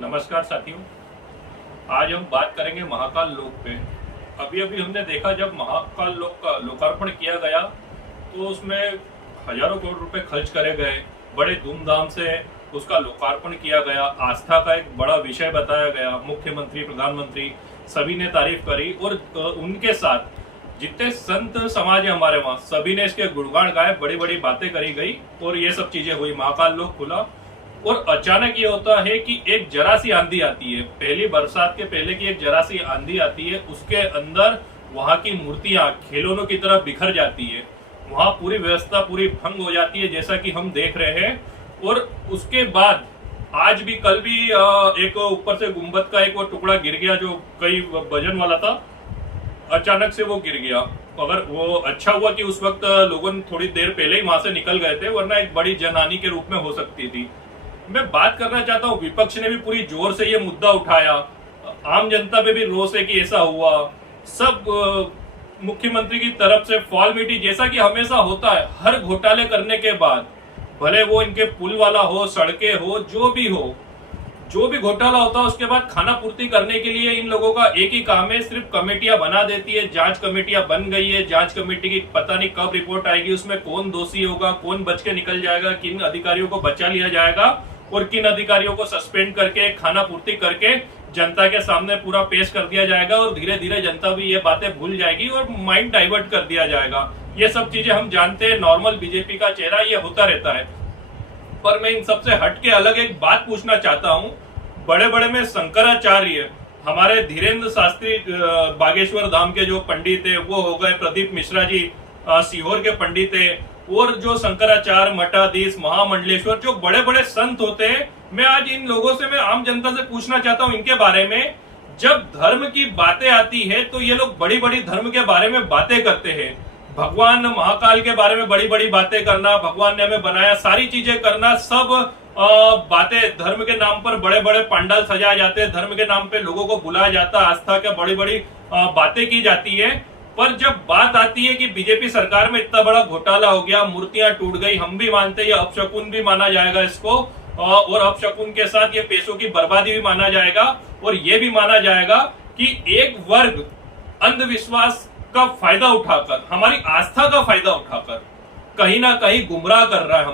नमस्कार साथियों। आज हम बात करेंगे महाकाल लोक पे। अभी अभी हमने देखा जब महाकाल लोक का लोकार्पण किया गया तो उसमें हजारों करोड़ रुपए खर्च करे गए, बड़े धूमधाम से उसका लोकार्पण किया गया, आस्था का एक बड़ा विषय बताया गया। मुख्यमंत्री, प्रधानमंत्री सभी ने तारीफ करी और उनके साथ जितने संत समाज है हमारे वहाँ सभी ने इसके गुणगान गाए, बड़ी बड़ी बातें करी गई और ये सब चीजें हुई। महाकाल लोक खुला और अचानक ये होता है कि एक जरा सी आंधी आती है, पहली बरसात के पहले की एक जरा सी आंधी आती है, उसके अंदर वहां की मूर्तियां खिलौनों की तरह बिखर जाती है, वहां पूरी व्यवस्था पूरी भंग हो जाती है जैसा कि हम देख रहे हैं। और उसके बाद आज भी कल भी एक ऊपर से गुंबद का एक वो टुकड़ा गिर गया जो कई वजन वाला था, अचानक से वो गिर गया। अगर वो अच्छा हुआ कि उस वक्त लोगों थोड़ी देर पहले ही वहां से निकल गए थे, वरना एक बड़ी जनहानि के रूप में हो सकती थी। मैं बात करना चाहता हूँ, विपक्ष ने भी पूरी जोर से ये मुद्दा उठाया, आम जनता पे भी रोष है कि ऐसा हुआ। सब मुख्यमंत्री की तरफ से फॉर्मेलिटी जैसा कि हमेशा होता है हर घोटाले करने के बाद, भले वो इनके पुल वाला हो, सड़कें हो, जो भी घोटाला होता है उसके बाद खाना पूर्ति करने के लिए इन लोगों का एक ही काम है, सिर्फ कमेटियां बना देती है। जांच कमेटियां बन गई है, जांच कमेटी की पता नहीं कब रिपोर्ट आएगी, उसमें कौन दोषी होगा, कौन बच के निकल जाएगा, किन अधिकारियों को बचा लिया जाएगा और किन अधिकारियों को सस्पेंड करके खाना पूर्ति करके जनता के सामने पूरा पेश कर दिया जाएगा और धीरे धीरे जनता भी ये बातें भूल जाएगी और माइंड डाइवर्ट कर दिया जाएगा। ये सब चीजें हम जानते हैं, नॉर्मल बीजेपी का चेहरा ये होता रहता है। पर मैं इन सबसे हट के अलग एक बात पूछना चाहता हूँ। बड़े बड़े में शंकराचार्य, हमारे धीरेन्द्र शास्त्री बागेश्वर धाम के जो पंडित है वो हो गए, प्रदीप मिश्रा जी सीहोर के पंडित है, और जो शंकराचार्य, मठाधीश, महामंडलेश्वर, जो बड़े बड़े संत होते हैं, मैं आज इन लोगों से, मैं आम जनता से पूछना चाहता हूं इनके बारे में। जब धर्म की बातें आती है तो ये लोग बड़ी बड़ी धर्म के बारे में बातें करते हैं, भगवान महाकाल के बारे में बड़ी बड़ी बातें करना, भगवान ने हमें बनाया, सारी चीजें करना, सब बातें धर्म के नाम पर बड़े बड़े पंडाल सजाए जाते हैं, धर्म के नाम पे लोगों को बुलाया जाता है, आस्था के बड़ी बड़ी बातें की जाती है। पर जब बात आती है कि बीजेपी सरकार में इतना बड़ा घोटाला हो गया, मूर्तियां टूट गई, हम भी मानते हैं ये अपशकुन भी माना जाएगा इसको, और अपशकुन के साथ ये पैसों की बर्बादी भी माना जाएगा, और ये भी माना जाएगा कि एक वर्ग अंधविश्वास का फायदा उठाकर, हमारी आस्था का फायदा उठाकर कहीं ना कहीं गुमराह कर रहा है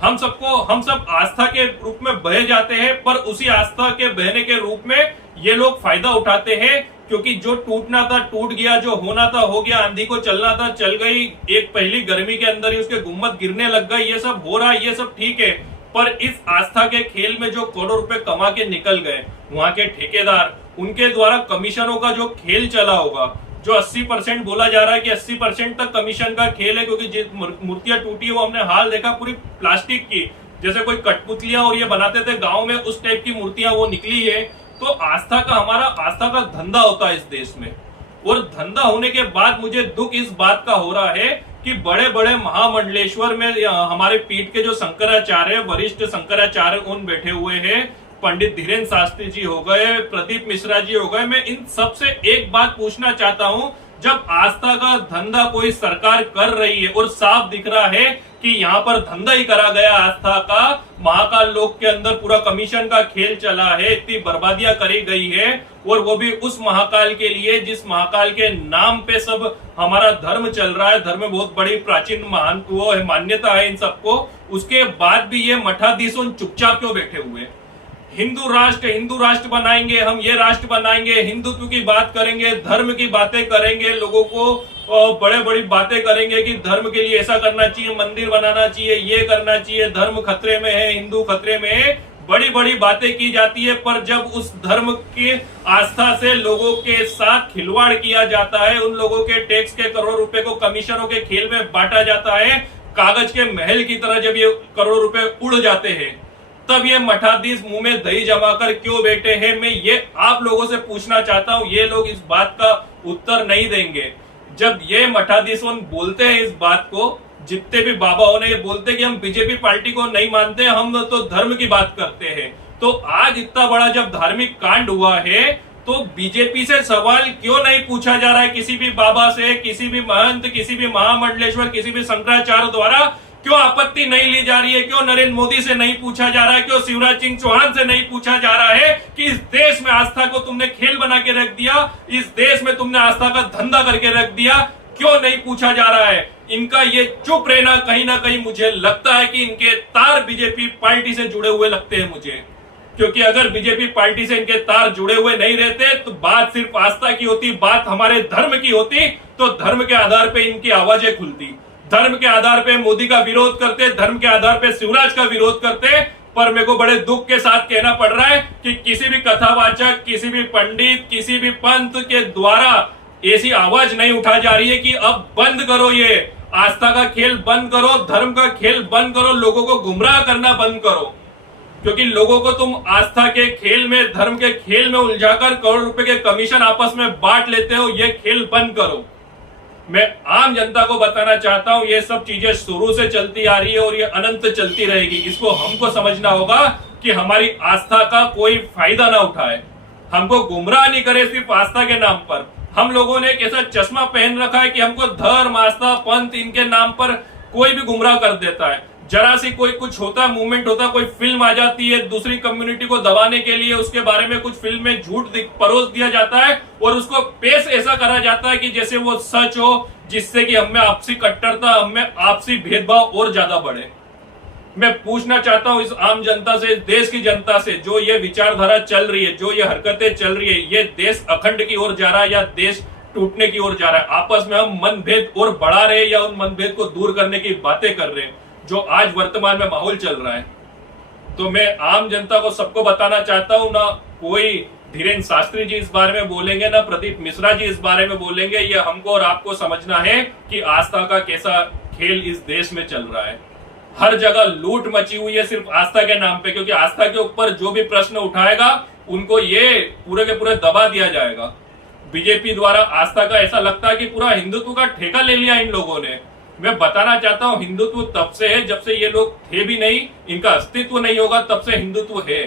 हम सब आस्था के रूप में बह जाते हैं, पर उसी आस्था के बहने के रूप में ये लोग फायदा उठाते हैं, क्योंकि जो टूटना था टूट गया, जो होना था हो गया, आंधी को चलना था चल गई, एक पहली गर्मी के अंदर ही उसके गुम्बद गिरने लग गई, ये सब हो रहा है, ये सब ठीक है। पर इस आस्था के खेल में जो करोड़ों रुपए कमा के निकल गए वहां के ठेकेदार, उनके द्वारा कमीशनों का जो खेल चला होगा, जो 80% बोला जा रहा है कि 80% तक कमीशन का खेल है, क्योंकि जिस मूर्तियां टूटी है वो हमने हाल देखा पूरी प्लास्टिक की, जैसे कोई कठपुतलियां और ये बनाते थे गांव में, उस टाइप की मूर्तियां वो निकली है। तो आस्था का, हमारा आस्था का धंधा होता है इस देश में, और धंधा होने के बाद मुझे दुख इस बात का हो रहा है कि बड़े बड़े महामंडलेश्वर में हमारे पीठ के जो शंकराचार्य, वरिष्ठ शंकराचार्य उन बैठे हुए हैं, पंडित धीरेन्द्र शास्त्री जी हो गए, प्रदीप मिश्रा जी हो गए। मैं इन सबसे एक बात पूछना चाहता हूं, जब आस्था का धंधा कोई सरकार कर रही है और साफ दिख रहा है कि यहाँ पर धंधा ही करा गया आस्था का, महाकाल लोक के अंदर पूरा कमीशन का खेल चला है, इतनी बर्बादियां करी गई है, और वो भी उस महाकाल के लिए जिस महाकाल के नाम पे सब हमारा धर्म चल रहा है, धर्म में बहुत बड़ी प्राचीन महान वो है, मान्यता है इन सबको, उसके बाद भी ये मठाधीशों चुपचाप क्यों बैठे हुए? हिंदू राष्ट्र बनाएंगे, हम ये राष्ट्र बनाएंगे, हिंदुत्व की बात करेंगे, धर्म की बातें करेंगे, लोगों को बड़े बड़ी बातें करेंगे कि धर्म के लिए ऐसा करना चाहिए, मंदिर बनाना चाहिए, ये करना चाहिए, धर्म खतरे में है, हिंदू खतरे में है, बड़ी बड़ी बातें की जाती है। पर जब उस धर्म की आस्था से लोगों के साथ खिलवाड़ किया जाता है, उन लोगों के टैक्स के करोड़ रुपए को कमीशनों के खेल में बांटा जाता है, कागज के महल की तरह जब ये करोड़ रुपए उड़ जाते हैं, तब ये मठाधीश मुंह में दही जमाकर क्यों बैठे हैं? मैं ये आप लोगों से पूछना चाहता हूं। ये लोग इस बात का उत्तर नहीं देंगे। जब ये मठाधीशों बोलते हैं इस बात को, जितने भी बाबा होने ये बोलते हैं कि हम बीजेपी पार्टी को नहीं मानते, हम तो धर्म की बात करते हैं, तो आज इतना बड़ा जब धार्मिक कांड हुआ है तो बीजेपी से सवाल क्यों नहीं पूछा जा रहा है? किसी भी बाबा से, किसी भी महंत, किसी भी महामंडलेश्वर, किसी भी शंकराचार्य द्वारा क्यों आपत्ति नहीं ली जा रही है? क्यों नरेंद्र मोदी से नहीं पूछा जा रहा है? क्यों शिवराज सिंह चौहान से नहीं पूछा जा रहा है कि इस देश में आस्था को तुमने खेल बना के रख दिया, इस देश में तुमने आस्था का धंधा करके रख दिया, क्यों नहीं पूछा जा रहा है? इनका ये चुप रहना कहीं ना कहीं मुझे लगता है कि इनके तार बीजेपी पार्टी से जुड़े हुए लगते हैं मुझे, क्योंकि अगर बीजेपी पार्टी से इनके तार जुड़े हुए नहीं रहते तो बात सिर्फ आस्था की होती, बात हमारे धर्म की होती, तो धर्म के आधार पे इनकी आवाजें खुलती, धर्म के आधार पे मोदी का विरोध करते, धर्म के आधार पे शिवराज का विरोध करते। पर मेरे को बड़े दुख के साथ कहना पड़ रहा है कि किसी भी कथावाचक, किसी भी पंडित, किसी भी पंथ के द्वारा ऐसी आवाज नहीं उठा जा रही है कि अब बंद करो, ये आस्था का खेल बंद करो, धर्म का खेल बंद करो, लोगों को गुमराह करना बंद करो। क्योंकि लोगों को तुम आस्था के खेल में, धर्म के खेल में उलझाकर करोड़ रुपए के कमीशन आपस में बांट लेते हो, ये खेल बंद करो। मैं आम जनता को बताना चाहता हूं, ये सब चीजें शुरू से चलती आ रही है और ये अनंत चलती रहेगी। इसको हमको समझना होगा कि हमारी आस्था का कोई फायदा ना उठाए, हमको गुमराह नहीं करे सिर्फ आस्था के नाम पर। हम लोगों ने एक ऐसा चश्मा पहन रखा है कि हमको धर्म, आस्था, पंथ, इनके नाम पर कोई भी गुमराह कर देता है। जरा सी कोई कुछ होता, मूवमेंट होता, कोई फिल्म आ जाती है दूसरी कम्युनिटी को दबाने के लिए, उसके बारे में कुछ फिल्म में झूठ परोस दिया जाता है और उसको पेश ऐसा करा जाता है कि जैसे वो सच हो, जिससे कि हमें आपसी कट्टरता, हमें आपसी भेदभाव और ज्यादा बढ़े। मैं पूछना चाहता हूं इस आम जनता से, देश की जनता से, जो ये विचारधारा चल रही है, जो ये हरकतें चल रही है, ये देश अखंड की ओर जा रहा है या देश टूटने की ओर जा रहा है? आपस में हम मनभेद और बढ़ा रहे हैं या उन मनभेद को दूर करने की बातें कर रहे हैं, जो आज वर्तमान में माहौल चल रहा है? तो मैं आम जनता को सबको बताना चाहता हूं, ना कोई धीरेन्द्र शास्त्री जी इस बारे में बोलेंगे, ना प्रदीप मिश्रा जी इस बारे में बोलेंगे। ये हमको और आपको समझना है कि आस्था का कैसा खेल इस देश में चल रहा है। हर जगह लूट मची हुई है सिर्फ आस्था के नाम पे, क्योंकि आस्था के ऊपर जो भी प्रश्न उठाएगा उनको ये पूरे के पूरे दबा दिया जाएगा। बीजेपी द्वारा आस्था का ऐसा लगता है कि पूरा हिंदुत्व का ठेका ले लिया इन लोगों ने। मैं बताना चाहता हूं, हिंदुत्व तब से है जब से ये लोग थे भी नहीं, इनका अस्तित्व नहीं होगा तब से हिंदुत्व है।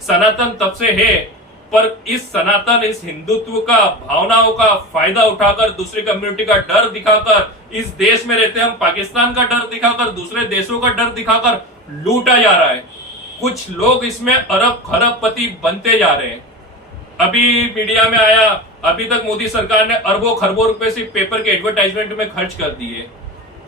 सनातन तब से है, पर इस सनातन, इस हिंदुत्व का भावनाओं का फायदा उठाकर, दूसरी कम्युनिटी का डर दिखाकर, इस देश में रहते हम पाकिस्तान का डर दिखाकर, दूसरे देशों का डर दिखाकर लूटा जा रहा है। कुछ लोग इसमें अरब खरबपति बनते जा रहे हैं। अभी मीडिया में आया, अभी तक मोदी सरकार ने अरबों खरबों रुपए सिर्फ पेपर के एडवर्टाइजमेंट में खर्च कर दिए।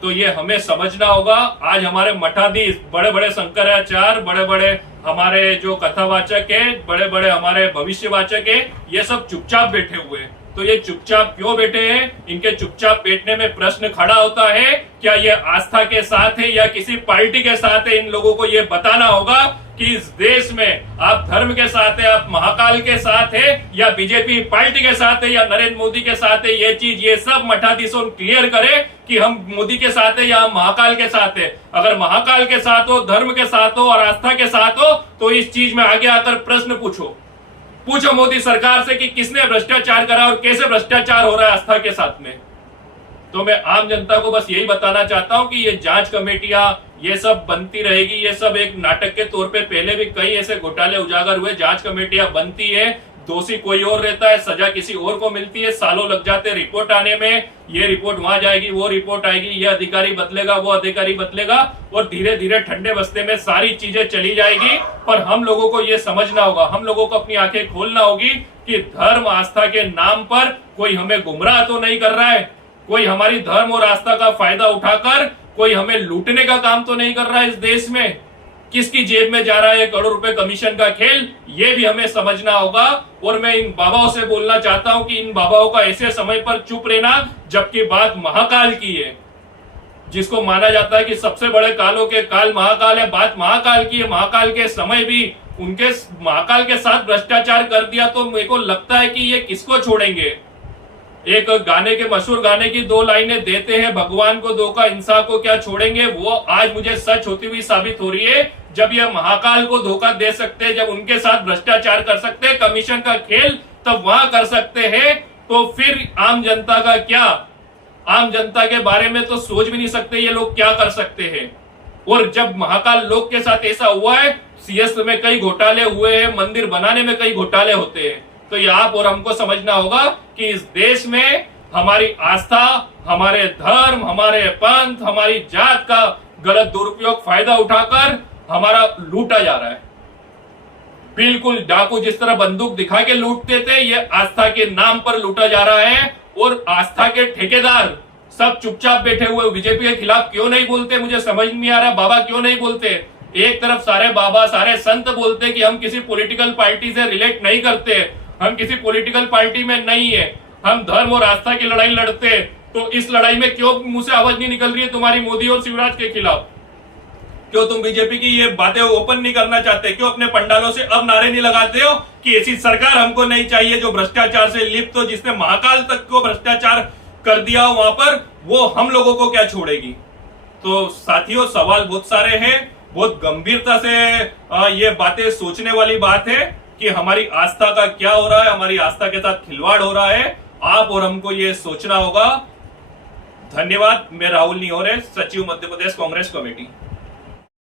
तो ये हमें समझना होगा। आज हमारे मठाधीश, बड़े बड़े शंकराचार्य, बड़े बड़े हमारे जो कथावाचक है, बड़े बड़े हमारे भविष्यवाचक है, ये सब चुपचाप बैठे हुए हैं। तो ये चुपचाप क्यों बैठे हैं? इनके चुपचाप बैठने में प्रश्न खड़ा होता है, क्या ये आस्था के साथ है या किसी पार्टी के साथ है? इन लोगों को ये बताना होगा कि इस देश में आप धर्म के साथ है, आप महाकाल के साथ है, या बीजेपी पार्टी के साथ है, या नरेंद्र मोदी के साथ है। ये चीज, ये सब मठाधीशों क्लियर करे कि हम मोदी के साथ है या हम महाकाल के साथ है। अगर महाकाल के साथ हो, धर्म के साथ हो और आस्था के साथ हो, तो इस चीज में आगे आकर प्रश्न पूछो मोदी सरकार से कि किसने भ्रष्टाचार करा और कैसे भ्रष्टाचार हो रहा है आस्था के साथ में। तो मैं आम जनता को बस यही बताना चाहता हूं कि ये जांच कमेटियां, ये सब बनती रहेगी। ये सब एक नाटक के तौर पे पहले भी कई ऐसे घोटाले उजागर हुए। जांच कमेटियां बनती है, दोषी कोई और रहता है, सजा किसी और को मिलती है, सालों लग जाते हैं रिपोर्ट आने में। ये रिपोर्ट वहां जाएगी, वो रिपोर्ट आएगी, ये अधिकारी बदलेगा, वो अधिकारी बदलेगा, और धीरे धीरे ठंडे बस्ते में सारी चीजें चली जाएगी। पर हम लोगों को ये समझना होगा, हम लोगों को अपनी आंखें खोलना होगी कि धर्म आस्था के नाम पर कोई हमें गुमराह तो नहीं कर रहा है, कोई हमारी धर्म और आस्था का फायदा उठाकर कोई हमें लूटने का काम तो नहीं कर रहा है। इस देश में किसकी जेब में जा रहा है करोड़ रुपए कमीशन का खेल, ये भी हमें समझना होगा। और मैं इन बाबाओं से बोलना चाहता हूं कि इन बाबाओं का ऐसे समय पर चुप रहना जबकि बात महाकाल की है, जिसको माना जाता है कि सबसे बड़े कालों के काल महाकाल है, बात महाकाल की है। महाकाल के समय भी उनके महाकाल के साथ भ्रष्टाचार कर दिया, तो मेरे को लगता है कि ये किसको छोड़ेंगे। एक गाने के, मशहूर गाने की 2 लाइनें देते हैं, भगवान को धोखा इंसान को क्या छोड़ेंगे, वो आज मुझे सच होती हुई साबित हो रही है। जब ये महाकाल को धोखा दे सकते हैं, जब उनके साथ भ्रष्टाचार कर सकते हैं, कमीशन का खेल तब वहां कर सकते हैं, तो फिर आम जनता का क्या? आम जनता के बारे में तो सोच भी नहीं सकते ये लोग क्या कर सकते हैं। और जब महाकाल लोक के साथ ऐसा हुआ है, सीएस में कई घोटाले हुए हैं, मंदिर बनाने में कई घोटाले होते हैं, तो ये आप और हमको समझना होगा कि इस देश में हमारी आस्था, हमारे धर्म, हमारे पंथ, हमारी जात का गलत दुरुपयोग फायदा उठाकर हमारा लूटा जा रहा है। बिल्कुल डाकू जिस तरह बंदूक दिखा के लूटते थे, ये आस्था के नाम पर लूटा जा रहा है। और आस्था के ठेकेदार सब चुपचाप बैठे हुए बीजेपी के खिलाफ क्यों नहीं बोलते, मुझे समझ नहीं आ रहा। बाबा क्यों नहीं बोलते? एक तरफ सारे बाबा सारे संत बोलते कि हम किसी पॉलिटिकल पार्टी से रिलेट नहीं करते, हम किसी पॉलिटिकल पार्टी में नहीं है, हम धर्म और आस्था की लड़ाई लड़ते। तो इस लड़ाई में क्यों मुंह से आवाज नहीं निकल रही है तुम्हारी मोदी और शिवराज के खिलाफ? क्यों तुम बीजेपी की ये बातें ओपन नहीं करना चाहते? क्यों अपने पंडालों से अब नारे नहीं लगाते हो कि ऐसी सरकार हमको नहीं चाहिए जो भ्रष्टाचार से लिप्त हो, जिसने महाकाल तक को भ्रष्टाचार कर दिया हो वहां पर, वो हम लोगों को क्या छोड़ेगी? तो साथियों, सवाल बहुत सारे हैं, बहुत गंभीरता से ये बातें सोचने वाली बात है कि हमारी आस्था का क्या हो रहा है, हमारी आस्था के साथ खिलवाड़ हो रहा है। आप और हमको ये सोचना होगा। धन्यवाद। मैं राहुल निहोरे, सचिव मध्य प्रदेश कांग्रेस कमेटी।